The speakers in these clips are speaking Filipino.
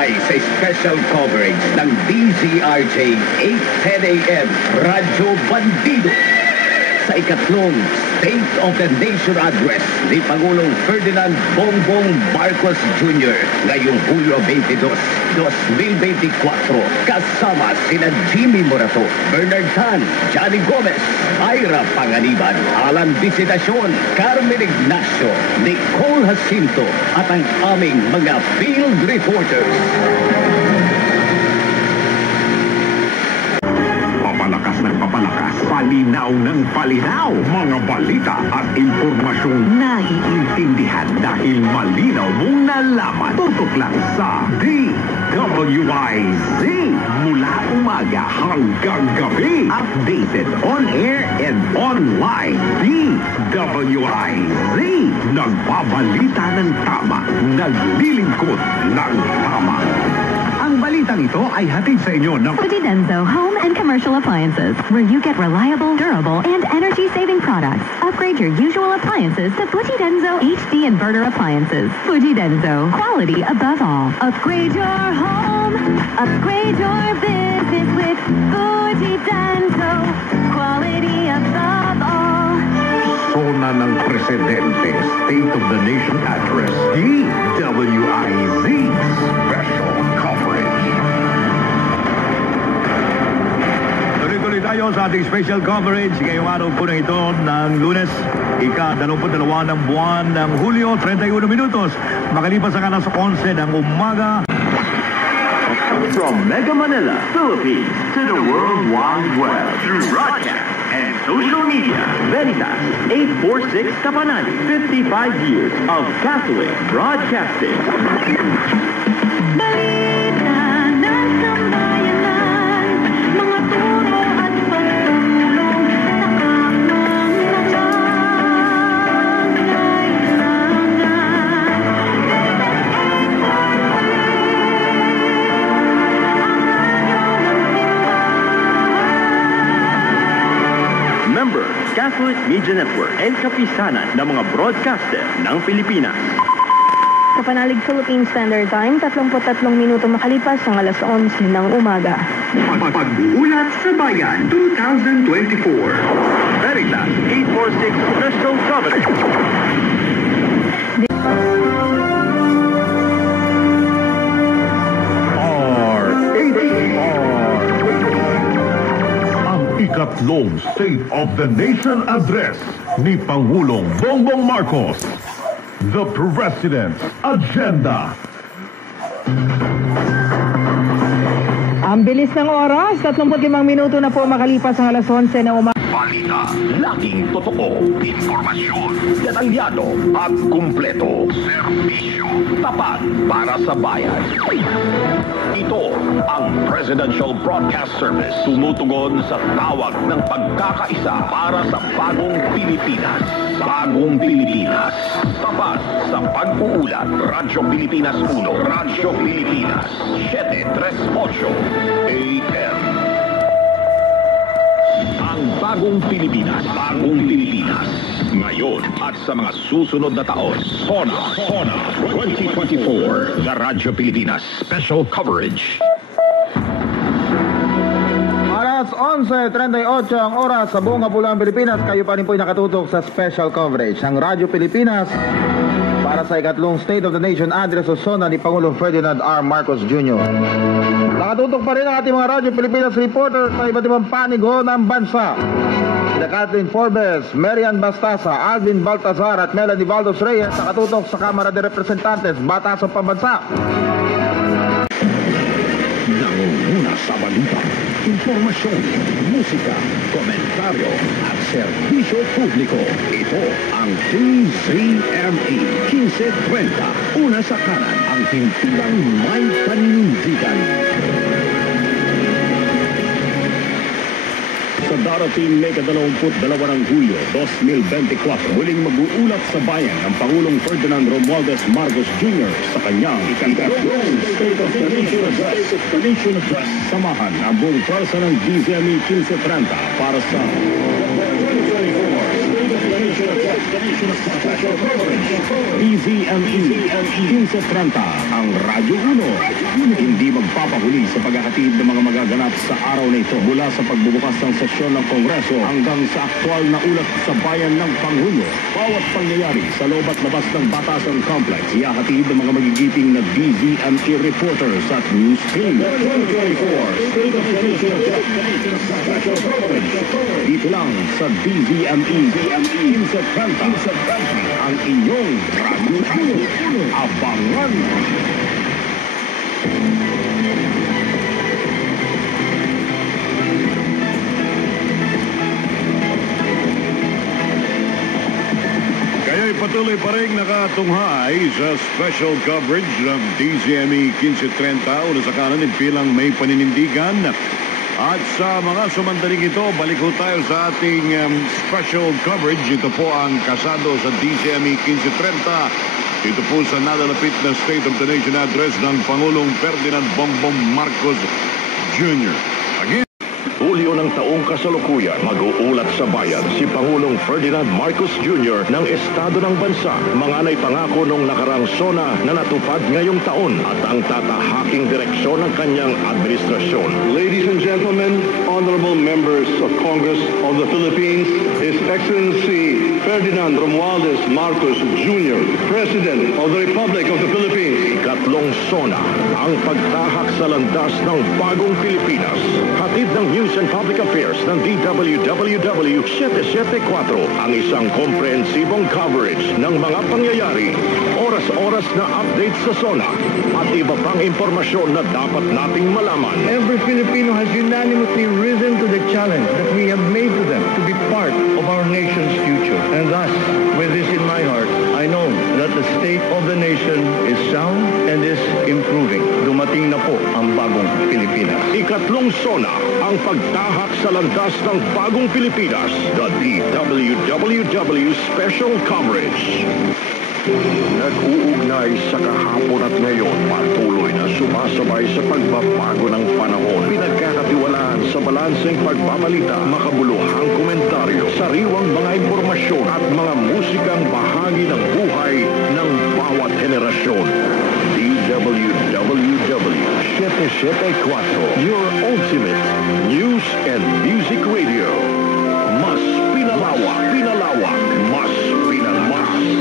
Kasabay sa special coverage ng DZRJ 8:10 AM Radyo Bandido. Sa ikatlong State of the Nation Address ni Pangulong Ferdinand Bongbong Marcos Jr. ngayong Hulyo 22, 2024. Kasama sina Jimmy Morato, Bernard Tan, Johnny Gomez, Ira Panganiban, Alan Visitacion, Carmen Ignacio, Nicole Jacinto at ang aming mga field reporters. Papalakas ng papalakas, palinaw ng palinaw, mga balita at impormasyong naiintindihan dahil malinaw mong nalaman. Tutok lang sa DWIZ. Mula umaga hanggang gabi. Updated on air and online. DWIZ. Nagbabalita ng tama. Naglilingkod ng tama. Ang balitang ito ay hatid sa inyo ng Fuji Denso Home and Commercial Appliances, where you get reliable, durable, and energy-saving products. Upgrade your usual appliances to Fuji Denso HD Inverter Appliances. Fuji Denso, quality above all. Upgrade your home, upgrade your business with Fuji Denso, quality above all. Zona ng Presidente, State of the Nation Address, DWIZ Special Coverage. Tuloy-tuloy tayo sa ating special coverage ngayong araw po na ito ng Lunes, ika-22 ng buwan ng Hulyo, 31 minutos. Makalipas ang alas 11 ng umaga. From Mega Manila, Philippines, to the World Wide Web, through broadcast and social media, Veritas 846 Kapanani, 55 years of Catholic broadcasting. Balita ng sambayanan, mga turo at pagtulong sa Member, Catholic Media Network and kapisanan ng mga broadcaster ng Pilipinas. Kapanalig Philippine Standard Time, 33 minuto makalipas ang alas 11 ng umaga. Pag-uulat sa Bayan 2024. Veritas 846 Special Coverage. Ikatlong State of the Nation Address ni Pangulong Bongbong Marcos. The President's Agenda. Ang bilis ng oras, 35 minuto na po makalipas ang alas 11 ng umaga. Balita, laging totoo, impormasyon, detalyado at kumpleto. Serbisyo, tapat para sa bayan. Ito ang Presidential Broadcast Service. Tumutugon sa tawag ng pagkakaisa para sa bagong Pilipinas. Bagong Pilipinas. Tapat sa pag-uulat. Radyo Pilipinas 1, Radyo Pilipinas 738 AM. Ang bagong Pilipinas. Bagong Pilipinas. Ngayon at sa mga susunod na taon. Sona 2024. The Radyo Pilipinas Special Coverage. Alas 11:38 ang oras sa buong Kapulang Pilipinas. Kayo pa rin po'y nakatutok sa special coverage ng Radyo Pilipinas para sa ikatlong State of the Nation Address o SONA ni Pangulong Ferdinand R. Marcos Jr. Nakatutok pa rin ang ating mga Radyo Pilipinas reporters sa iba't ibang panig ng bansa. Sina Kathleen Forbes, Marian Bastasa, Alvin Baltazar at Melanie Valdos Reyes nakatutok sa Kamara de Representantes, Batasang Pambansa. Nangunguna sa balita, impormasyon, musika, komentaryo at serbisyo publiko. Ito ang TZME 1530. Una sa kanan, ang himpilang may paninindigan. Sa darating May 22 ng Hulyo 2024, muling mag-uulat sa bayan ang Pangulong Ferdinand Romualdez Marcos Jr. sa kanyang ikatlong State of the Nation Address. Samahan ang buong pwersa ng DZME 1530 para sa 2024 State of the Nation Address. DZME 1530, ang Radyo 1. Hindi magpapahuli sa paghahatid ng mga magaganap sa araw na ito mula sa pagbubukas ng sesyon ng Kongreso hanggang sa aktwal na ulat sa bayan ng Pangulo. Bawat pangyayari sa loob at labas ng Batasan Complex, ihahatid ng mga magigiting na DZME reporters at news team. 2024 State of the Nation dito lang sa DZME 1530, ang inyong Radyo 1. Abangan! Kaya'y patuloy pa rin nakatunghay sa special coverage ng DZME 1530. Una sa kanan, bilang may paninindigan. At sa mga sumandaling ito, balik ho tayo sa ating special coverage. Ito po ang kasado sa DZME 1530. Ito po sa nalalapit na State of the Nation address ng Pangulong Ferdinand Bongbong Marcos Jr. Again, Hulyo ng taong kasalukuyan, mag-uulat sa bayan si Pangulong Ferdinand Marcos Jr. ng Estado ng Bansa. Mga naipangako nung nakarang SONA na natupad ngayong taon at ang tatahaking direksyon ng kanyang administrasyon. Ladies and gentlemen, honorable members of Congress of the Philippines, His Excellency Ferdinand Romualdez Marcos Jr., President of the Republic of the Philippines. Ikatlong SONA, ang pagtahak sa landas ng bagong Pilipinas. Hatid ng News and Public Affairs ng DWWW 774, ang isang komprehensibong coverage ng mga pangyayari, oras-oras na update sa SONA, at iba pang impormasyon na dapat nating malaman. Every Filipino has unanimously risen to the challenge that we have made to them to be part of our nation's future. And thus, with this in my heart, I know that the state of the nation is sound and is improving. Dumating na po ang bagong Pilipinas. Ikatlong SONA, ang pagtahak sa landas ng bagong Pilipinas, the DWWW Special Coverage. Nag-uugnay sa kahapon at ngayon, patuloy na sumasabay sa pagbabago ng panahon. Pinagkakatiwalaan sa balanseng pagbabalita, makabuluhang komentaryo, sariwang mga impormasyon at mga musikang bahagi ng buhay ng bawat henerasyon. DWWW 774, your ultimate news and music radio. Mas pinalawak, mas pinalakas.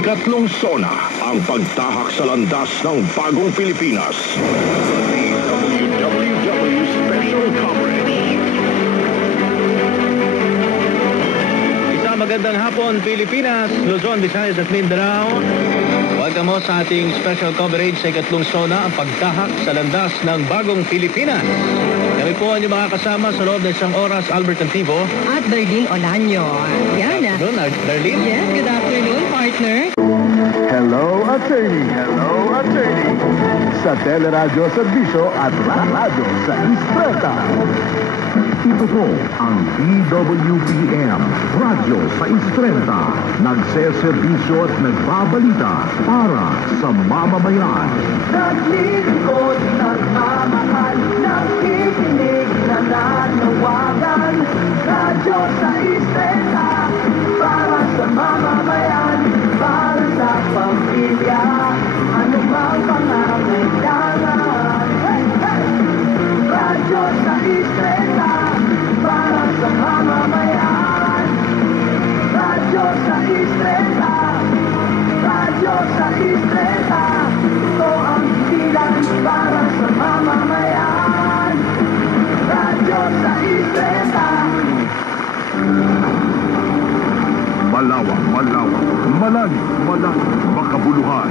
Ikatlong SONA, ang pagtahak sa landas ng bagong Pilipinas. DWWW Special Coverage. Magandang hapon, Pilipinas, Luzon, Visayas at Mindanao. Welcome mo sa ating special coverage sa ikatlong SONA, ang pagtahak sa landas ng bagong Pilipinas. Kami po ang mga kasama sa loob ng isang oras, Albert Antivo. At Darlene Olanyo. Yan. Good afternoon, Darlene. Yes, good afternoon, partner. Hello, attorney. Hello, attorney. Sa Teleradyo Serbisyo at Radyo sa Istreta. Ito po ang DWPM, Radyo sa Istreta. Nagseserbisyo at nagbabalita para sa mamamayan. Naglilingkod, nagmamahal, nakikinig, nananawagan. Radyo sa Istreta, para sa mamamayan, para sa pamilya, anumang pangangailangan. Hey, hey! Radyo sa Istreta, para sa mamamayan. Radyo sa Istreta, Radyo sa Istreta, ito ang bilang para sa mamamayan. Radyo sa Istreta. Malawak, malalim, makabuluhan.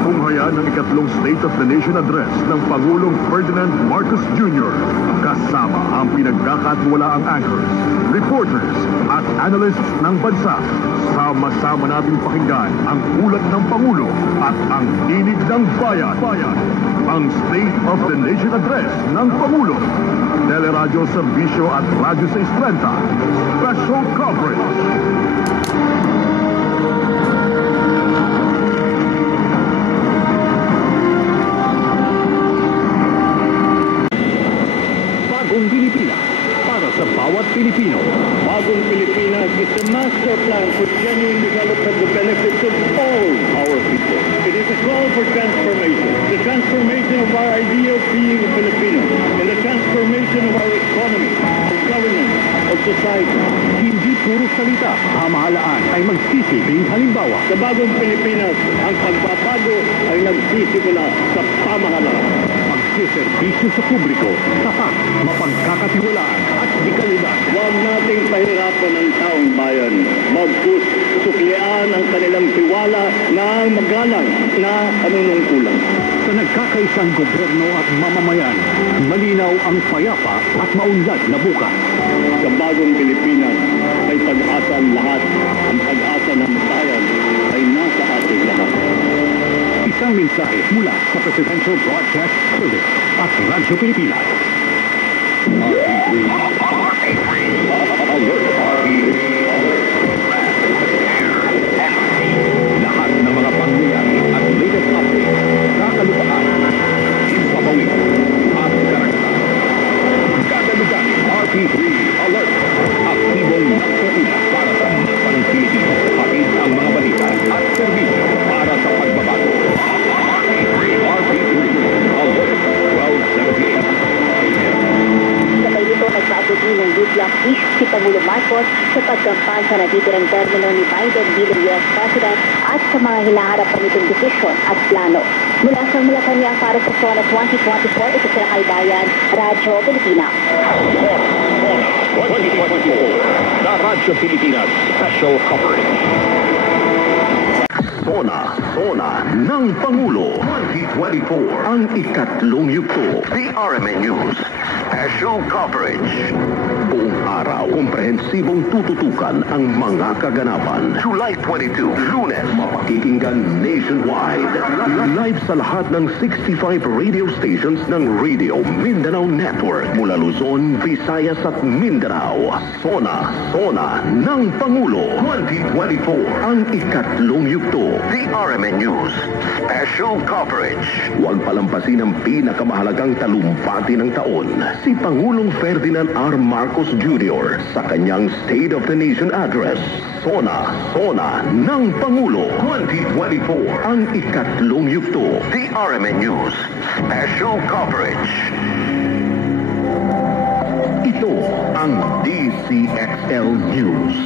Tunghaya ng ikatlong State of the Nation Address ng Pangulong Ferdinand Marcos Jr. Kasama ang pinagkakatiwalaang anchors, reporters at analysts ng bansa. Sama-sama nating pakinggan ang ulat ng Pangulo at ang tinig ng bayan. Ang State of the Nation Address ng Pangulo. Teleradyo Serbisyo at Radyo sa Istreta. Special Coverage. for genuine development that benefits of all our people. It is a call for transformation. The transformation of our idea of being a Filipino and the transformation of our economy, of governance, of society. Hindi puro salita, pamahalaan ay magsisilbing halimbawa. Sa bagong Pilipinas, ang pagbabago ay nagsisimula sa pamahalaan. Pagsiservisyo sa publiko, tapat, mapagkakatiwalaan at di kalidad. Huwag nating pahirapan ang taong bayan. Bagkus, suklian ang kanilang tiwala na magalang na panunungkulan. Sa nagkakaisang gobyerno at mamamayan, malinaw ang payapa at maunlad na bukas. Sa bagong Pilipinas, may pag-asa ang lahat. Ang pag-asa ng bayan ay nasa ating lahat. Isang mensahe mula sa Presidential Broadcast Service at Radyo Pilipinas. Lahat ng mga pangyayari at latest updates sa kalupaan, impapawid at karakter. Kagaluganin RP3 Alert. Aktibong nagsauna para sa masang Pilipino. Hatid ang mga balita at serbisyo para sa pagbabago. RP3 Alert 1278. Sabay nito nagsaabot din ng biglang push si Pangulo Marcos sa pagkampan sa natitirang termino ni Biden bilang U.S. President at sa mga hinaharap pa nitong desisyon at plano. Mula sa Malacanang para sa SONA 2024, ito sa Kaibayan, Radyo Pilipinas. 2024, the Radyo Pilipinas Special Coverage. Sona ng Pangulo 2024, ang ikatlong yugto. The RMN News Special Coverage. Buong araw, komprehensibong tututukan ang mga kaganapan. July 22, Lunes, mapakikinggan nationwide. Live sa lahat ng 65 radio stations ng Radio Mindanao Network. Mula Luzon, Visayas at Mindanao. Sona ng Pangulo 2024, ang ikatlong yugto. The RMN News Special Coverage. Huwag palampasin ang pinakamahalagang talumpati ng taon. Si Pangulong Ferdinand R. Marcos Jr. sa kanyang State of the Nation Address. Sona ng Pangulo 2024, ang ikatlong yugto. The RMN News Special Coverage. Ito ang DCXL News.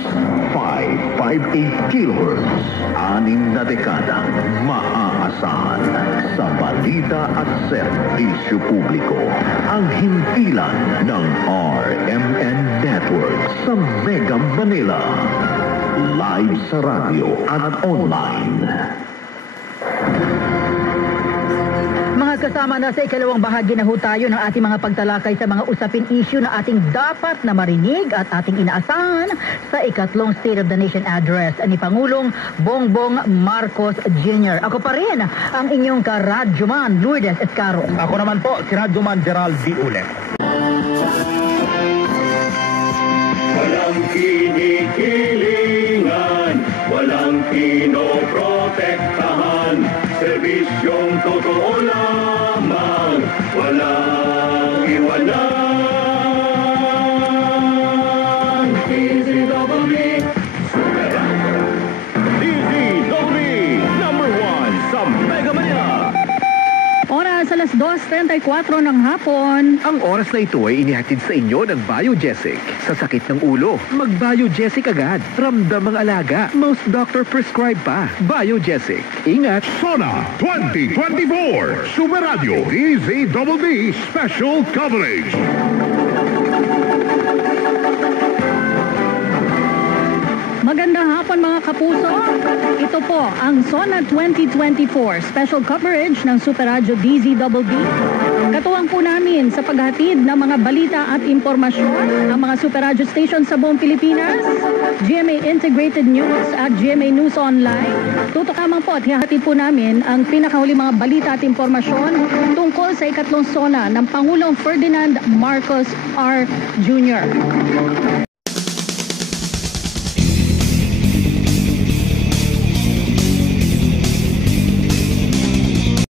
558 kHz. 6 na dekadang maaasahan sa balita at serbisyo publiko. Ang himpilan ng RMN Network sa Mega Manila. Live sa radyo at online. Mga kasama, na sa ikalawang bahagi na ho tayo ng ating mga pagtalakay sa mga usapin issue na ating dapat na marinig at ating inaasahan sa ikatlong State of the Nation Address ni Pangulong Bongbong Marcos Jr. Ako pa rin ang inyong karadyoman, Lourdes Escaro. Ako naman po, si Radyoman Gerald D. Ulet. Walang kinikilingan, walang pinoprotektahan, serbisyong totoo lamang, walang iwanan. DZWB, number 1 sa Mega Manila. Oras alas 2:34 ng hapon. Ang oras na ito ay inihatid sa inyo ng Biogesic. Sa sakit ng ulo, mag-Biogesic agad. Ramdam ang alaga, most doctor prescribe pa. Biogesic. Ingat. Sona 2024, Super Radio DZWB Special Coverage. Magandang hapon mga kapuso. Ito po ang SONA 2024 Special Coverage ng Super Radio DZWB. Katuwang po namin sa paghatid ng mga balita at impormasyon ang mga Super Radio stations sa buong Pilipinas, GMA Integrated News at GMA News Online. Tutok lamang po at hihatid po namin ang pinakahuli mga balita at impormasyon tungkol sa ikatlong SONA ng Pangulong Ferdinand Marcos R. Jr.